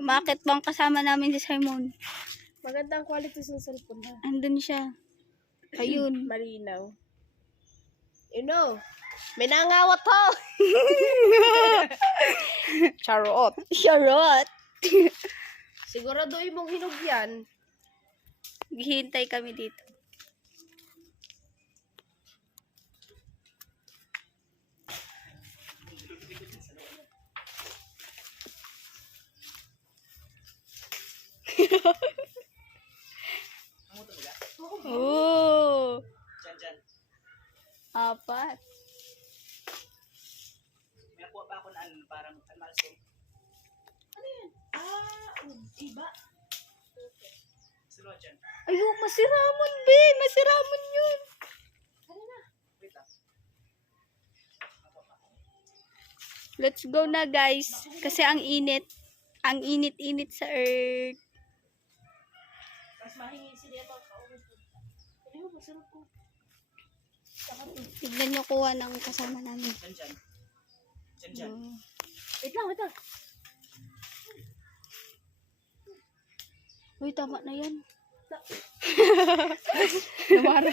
Umakit bang kasama namin si Simon? Magandang quality sa cellphone na. Andun siya. Ayun. Malinaw. You know, may nangawat ho! Charot. Charot. Siguraduhin mong hinog yan. Hihintay kami dito. Oh. Apat. May nakuha pa ako na parang malsong. Ano yan? Iba. Sunod dyan. Ayun, masiramon, be. Masiramon yun. Wait lang. Let's go na, guys. Kasi ang init. Ang init-init sa earth. Mas mahingin siya dito. Ano mo, masarap ko. Tignan nyo kuha ng kasama namin. Dyan. Dyan. Wait lang, wait lang. Uy, tama na yan. Namara.